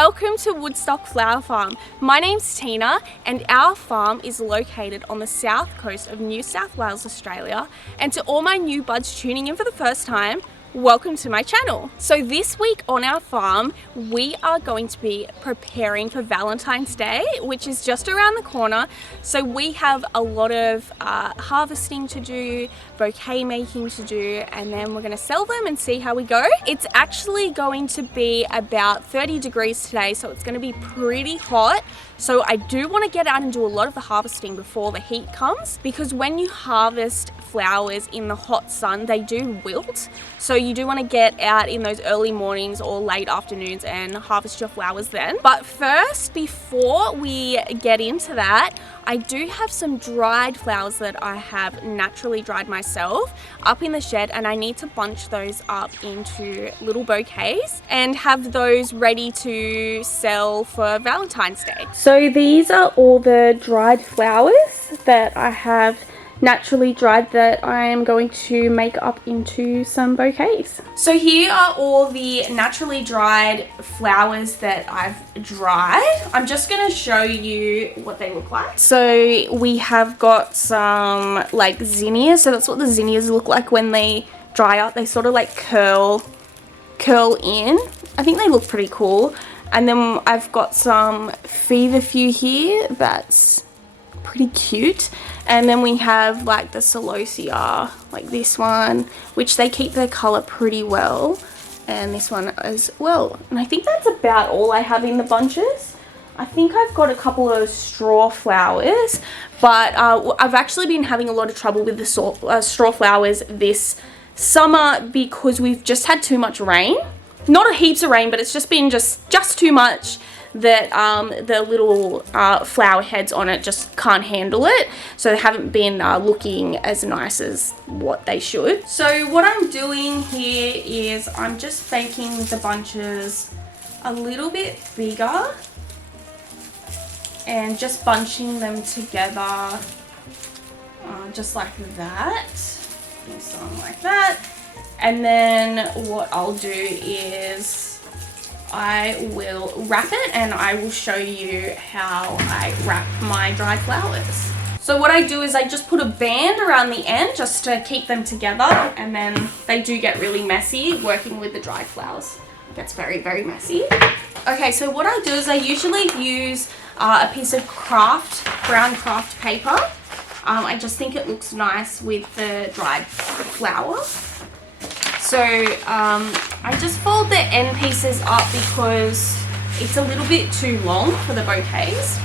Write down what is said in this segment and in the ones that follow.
Welcome to Woodstock Flower Farm. My name's Tina and our farm is located on the south coast of New South Wales, Australia. And to all my new buds tuning in for the first time, welcome to my channel. So this week on our farm, we are going to be preparing for Valentine's Day, which is just around the corner. So we have a lot of harvesting to do, bouquet making to do, and then we're gonna sell them and see how we go. It's actually going to be about 30 degrees today, so it's gonna be pretty hot. So I do want to get out and do a lot of the harvesting before the heat comes, because when you harvest flowers in the hot sun, they do wilt. So you do want to get out in those early mornings or late afternoons and harvest your flowers then. But first, before we get into that, I do have some dried flowers that I have naturally dried myself up in the shed, and I need to bunch those up into little bouquets and have those ready to sell for Valentine's Day. So these are all the dried flowers that I have naturally dried that I am going to make up into some bouquets. So here are all the naturally dried flowers that I've dried. I'm just going to show you what they look like. So we have got some like zinnias. So that's what the zinnias look like when they dry up. They sort of like curl in. I think they look pretty cool. And then I've got some feverfew here that's pretty cute. And then we have like the celosia, like this one, which they keep their color pretty well, and this one as well. And I think that's about all I have in the bunches. I think I've got a couple of straw flowers, but I've actually been having a lot of trouble with the straw flowers this summer because we've just had too much rain. Not a heaps of rain, but it's just been just too much that the little flower heads on it just can't handle it. So they haven't been looking as nice as what they should. So what I'm doing here is I'm just making the bunches a little bit bigger and just bunching them together just like that. Do something like that. And then what I'll do is I will wrap it, and I will show you how I wrap my dried flowers. So what I do is I just put a band around the end just to keep them together, and then they do get really messy working with the dried flowers. It gets very, very messy. Okay, so what I do is I usually use a piece of brown craft paper. I just think it looks nice with the dried flower. So I just fold the end pieces up because it's a little bit too long for the bouquets.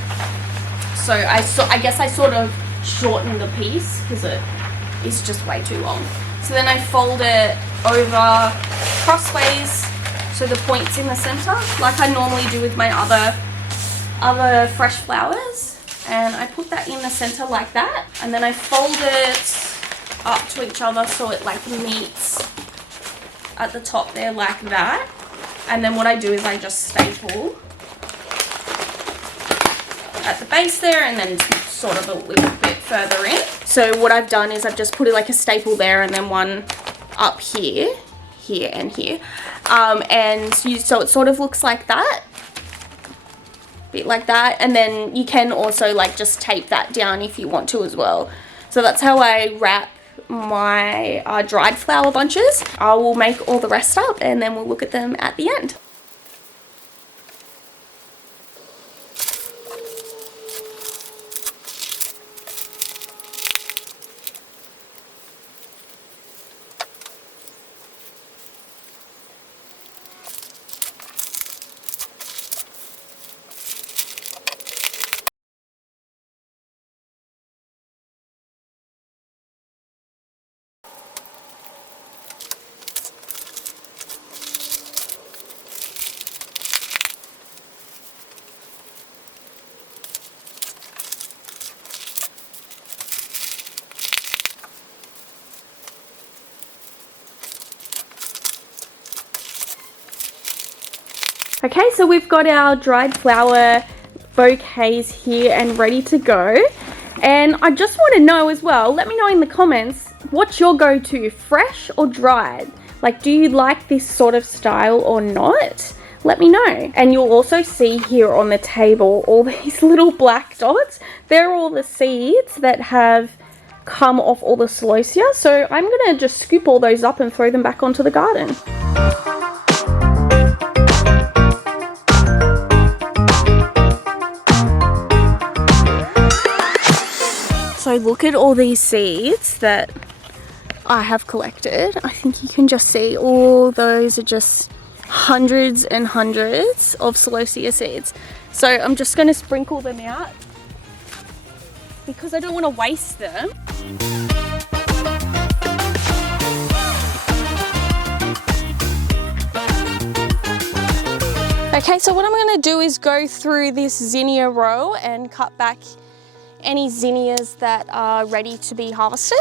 So I guess I sort of shorten the piece because it is just way too long. So then I fold it over crossways so the point's in the center, like I normally do with my other fresh flowers. And I put that in the center like that, and then I fold it up to each other so it like meets at the top there like that. And then what I do is I just staple at the base there, and then sort of a little bit further in. So what I've done is I've just put it like a staple there, and then one up here and here, so it sort of looks like that, bit like that. And then you can also like just tape that down if you want to as well. So that's how I wrap my dried flower bunches. I will make all the rest up, and then we'll look at them at the end. Okay, so we've got our dried flower bouquets here and ready to go. And I just want to know as well, let me know in the comments, what's your go-to, fresh or dried? Like, do you like this sort of style or not? let me know. And you'll also see here on the table all these little black dots. They're all the seeds that have come off all the celosia. So I'm gonna just scoop all those up and throw them back onto the garden. So look at all these seeds that I have collected. I think you can just see all those are just hundreds and hundreds of celosia seeds. So I'm just going to sprinkle them out because I don't want to waste them. Okay, so what I'm going to do is go through this zinnia row and cut back any zinnias that are ready to be harvested.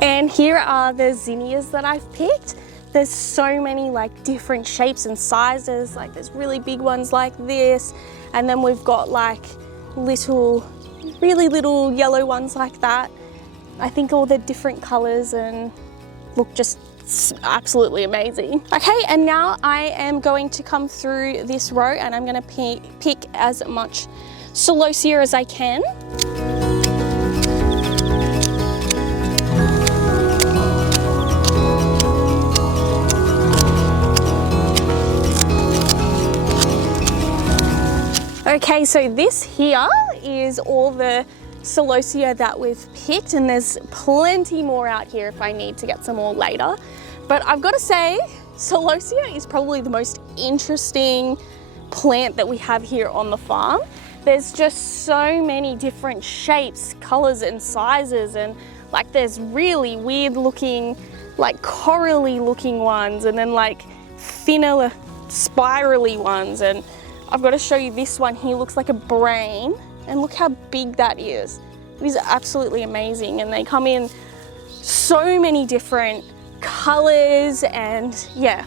And here are the zinnias that I've picked. There's so many like different shapes and sizes, like there's really big ones like this, and then we've got like really little yellow ones like that. I think all the different colors and look just absolutely amazing. Okay, and now I am going to come through this row and I'm going to pick as much celosia as I can. Okay, so this here is all the celosia that we've picked, and there's plenty more out here if I need to get some more later. But I've got to say, celosia is probably the most interesting plant that we have here on the farm. There's just so many different shapes, colors and sizes, and like there's really weird looking, like corally looking ones, and then like thinner spirally ones. And I've got to show you this one here, looks like a brain, and look how big that is. It is absolutely amazing, and they come in so many different colors, and yeah,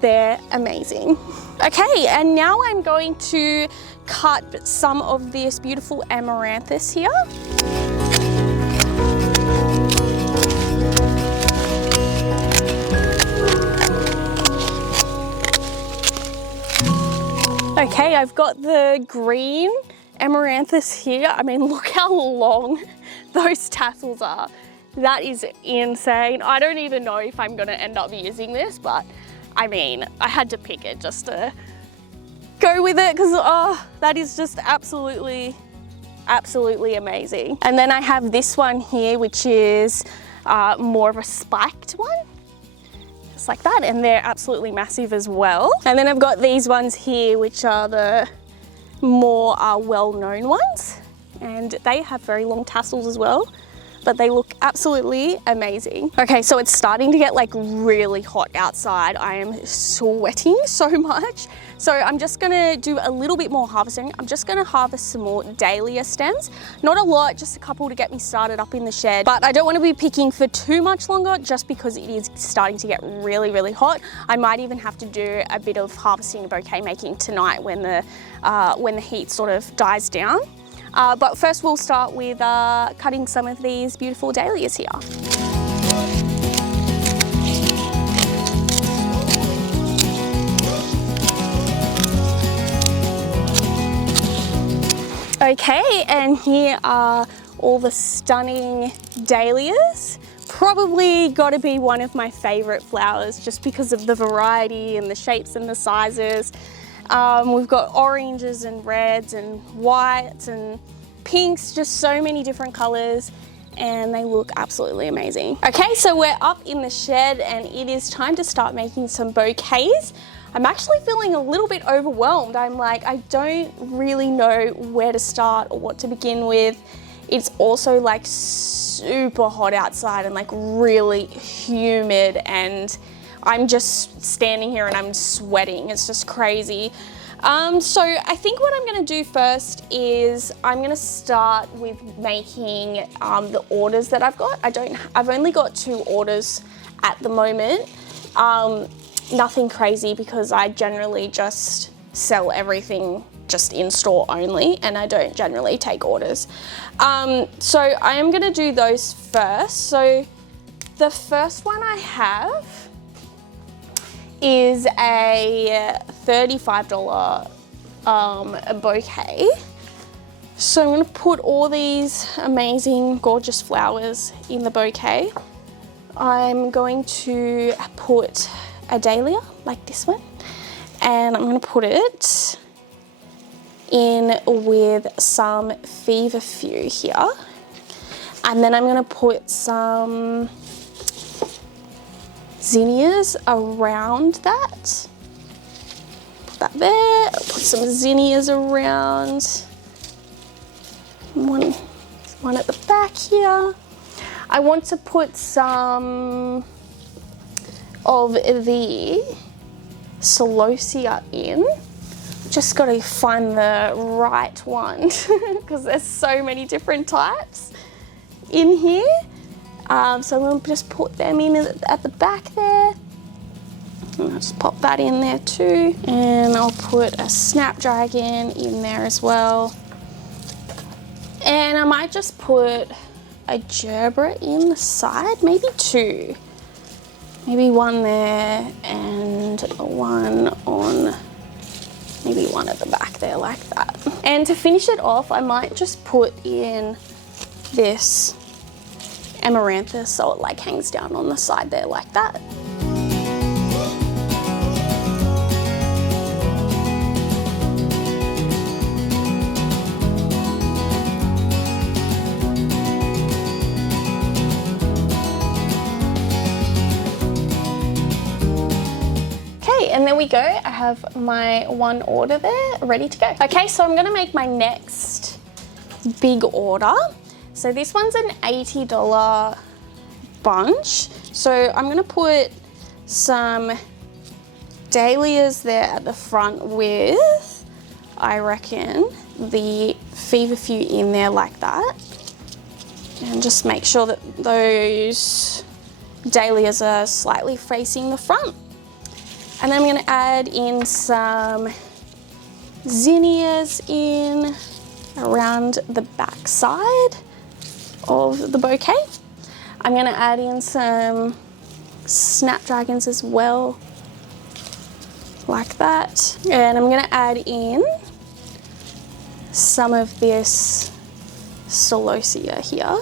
they're amazing. Okay, and now I'm going to cut some of this beautiful amaranthus here. Okay, I've got the green amaranthus here. I mean, look how long those tassels are. That is insane. I don't even know if I'm gonna end up using this, but I mean, I had to pick it just to go with it because, oh, that is just absolutely amazing. And then I have this one here, which is more of a spiked one. Like that, and they're absolutely massive as well. And then I've got these ones here, which are the more well-known ones, and they have very long tassels as well, but they look absolutely amazing. Okay, so it's starting to get like really hot outside. I am sweating so much. So I'm just gonna do a little bit more harvesting. I'm just gonna harvest some more dahlia stems. Not a lot, just a couple to get me started up in the shed. But I don't wanna be picking for too much longer just because it is starting to get really, really hot. I might even have to do a bit of harvesting and bouquet making tonight when the heat sort of dies down. But first we'll start with cutting some of these beautiful dahlias here. Okay, and here are all the stunning dahlias. Probably gotta be one of my favorite flowers just because of the variety and the shapes and the sizes. We've got oranges and reds and whites and pinks, just so many different colors, and they look absolutely amazing. Okay, so we're up in the shed and it is time to start making some bouquets. I'm actually feeling a little bit overwhelmed. I'm like, I don't really know where to start or what to begin with. It's also like super hot outside and like really humid, and I'm just standing here and I'm sweating. It's just crazy. So I think what I'm gonna do first is I'm gonna start with making the orders that I've got. I've only got 2 orders at the moment, Nothing crazy because I generally just sell everything just in store only, and I don't generally take orders. So I am gonna do those first. So the first one I have is a $35 bouquet. So I'm gonna put all these amazing, gorgeous flowers in the bouquet. I'm going to put a dahlia, like this one, and I'm gonna put it in with some feverfew here. And then I'm gonna put some zinnias around that. Put that there, I'll put some zinnias around. One at the back here. I want to put some of the celosia in. Just got to find the right one because there's so many different types in here. So I'm going to just put them in at the back there. And I'll just pop that in there too. And I'll put a snapdragon in there as well. And I might just put a gerbera in the side, maybe two. Maybe one there and one on, maybe one at the back there like that. And to finish it off, I might just put in this amaranthus so it like hangs down on the side there like that. And there we go, I have my one order there ready to go. Okay, so I'm gonna make my next big order. So this one's an $80 bunch. So I'm gonna put some dahlias there at the front with, I reckon, the feverfew in there like that. And just make sure that those dahlias are slightly facing the front. And then I'm gonna add in some zinnias in around the back side of the bouquet. I'm gonna add in some snapdragons as well, like that. And I'm gonna add in some of this celosia here.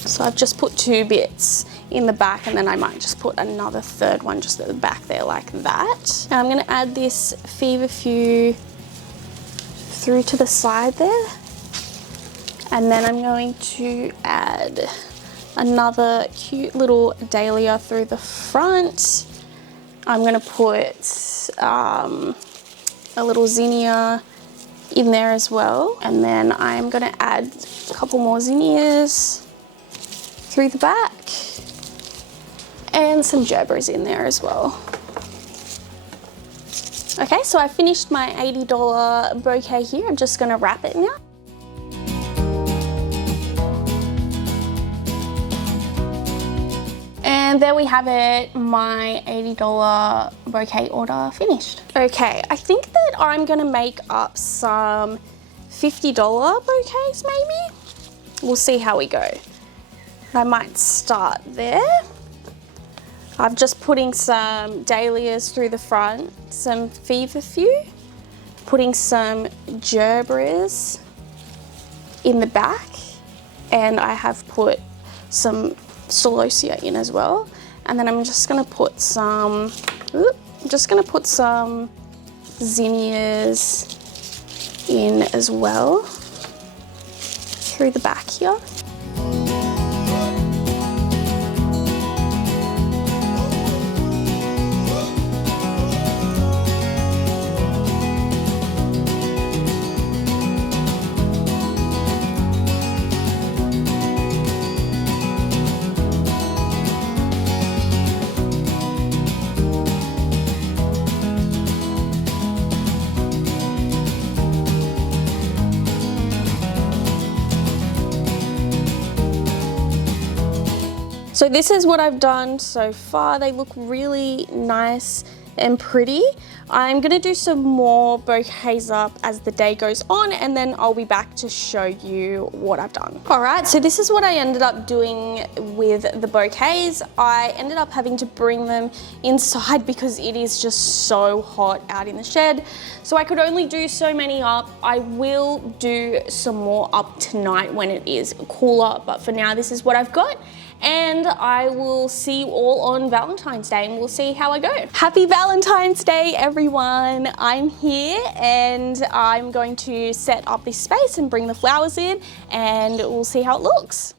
So I've just put two bits in the back, and then I might just put another third one just at the back there like that. Now I'm gonna add this feverfew through to the side there. And then I'm going to add another cute little dahlia through the front. I'm gonna put a little zinnia in there as well. And then I'm gonna add a couple more zinnias through the back. And some gerberas in there as well. Okay, so I finished my $80 bouquet here. I'm just gonna wrap it now. And there we have it, my $80 bouquet order finished. Okay, I think that I'm gonna make up some $50 bouquets maybe. We'll see how we go. I might start there. I'm just putting some dahlias through the front, some feverfew, putting some gerberas in the back, and I have put some celosia in as well. And then I'm just gonna put some, zinnias in as well through the back here. So this is what I've done so far. They look really nice and pretty. I'm gonna do some more bouquets up as the day goes on, and then I'll be back to show you what I've done. All right, so this is what I ended up doing with the bouquets. I ended up having to bring them inside because it is just so hot out in the shed. So I could only do so many up. I will do some more up tonight when it is cooler, but for now, this is what I've got. And I will see you all on Valentine's Day and we'll see how I go. Happy Valentine's Day, everyone. I'm here and I'm going to set up this space and bring the flowers in and we'll see how it looks.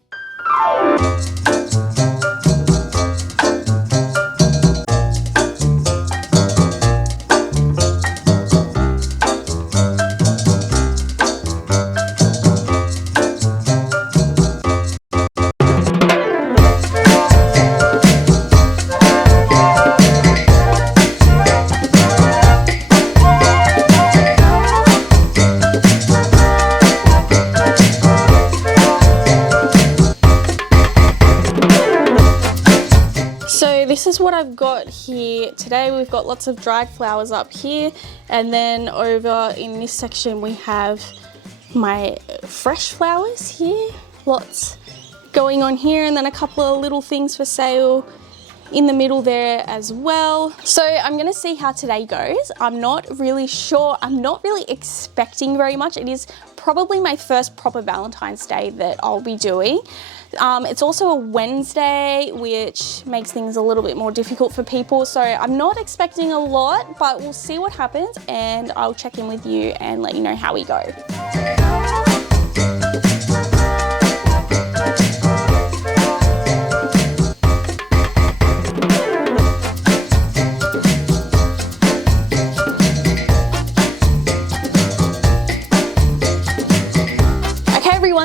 This is what I've got here today. We've got lots of dried flowers up here, and then over in this section we have my fresh flowers here. Lots going on here, and then a couple of little things for sale in the middle there as well. So I'm gonna see how today goes. I'm not really sure. I'm not really expecting very much. It is probably my first proper Valentine's Day that I'll be doing. It's also a Wednesday, which makes things a little bit more difficult for people. So I'm not expecting a lot, but we'll see what happens and I'll check in with you and let you know how we go.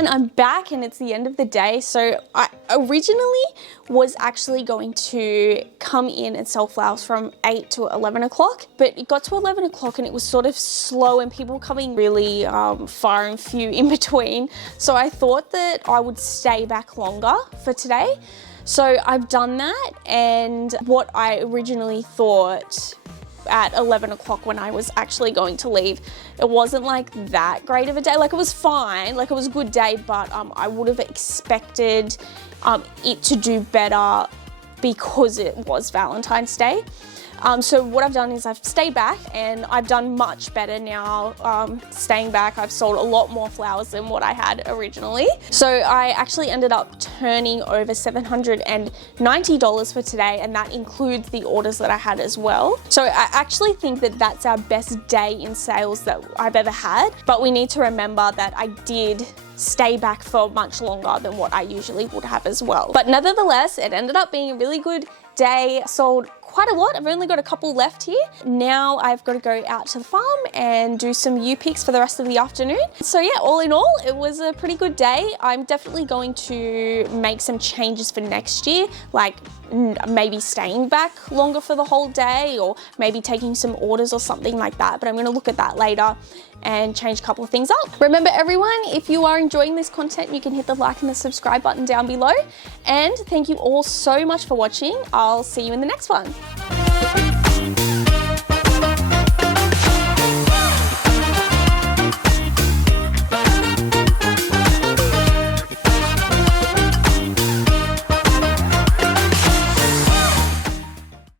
I'm back and it's the end of the day. So I originally was actually going to come in and sell flowers from 8 to 11 o'clock, but it got to 11 o'clock and it was sort of slow and people coming really far and few in between. So I thought that I would stay back longer for today. So I've done that, and what I originally thought at 11 o'clock when I was actually going to leave, it wasn't like that great of a day. Like, it was fine, like it was a good day, but I would have expected it to do better because it was Valentine's Day. So what I've done is I've stayed back and I've done much better now staying back. I've sold a lot more flowers than what I had originally. So I actually ended up turning over $790 for today, and that includes the orders that I had as well. So I actually think that that's our best day in sales that I've ever had, but we need to remember that I did stay back for much longer than what I usually would have as well. But nevertheless, it ended up being a really good day. Sold quite a lot. I've only got a couple left here. Now I've got to go out to the farm and do some U-picks for the rest of the afternoon. So yeah, all in all, it was a pretty good day. I'm definitely going to make some changes for next year, like maybe staying back longer for the whole day, or maybe taking some orders or something like that. But I'm going to look at that later and change a couple of things up. Remember everyone, if you are enjoying this content, you can hit the like and the subscribe button down below. And thank you all so much for watching. I'll see you in the next one.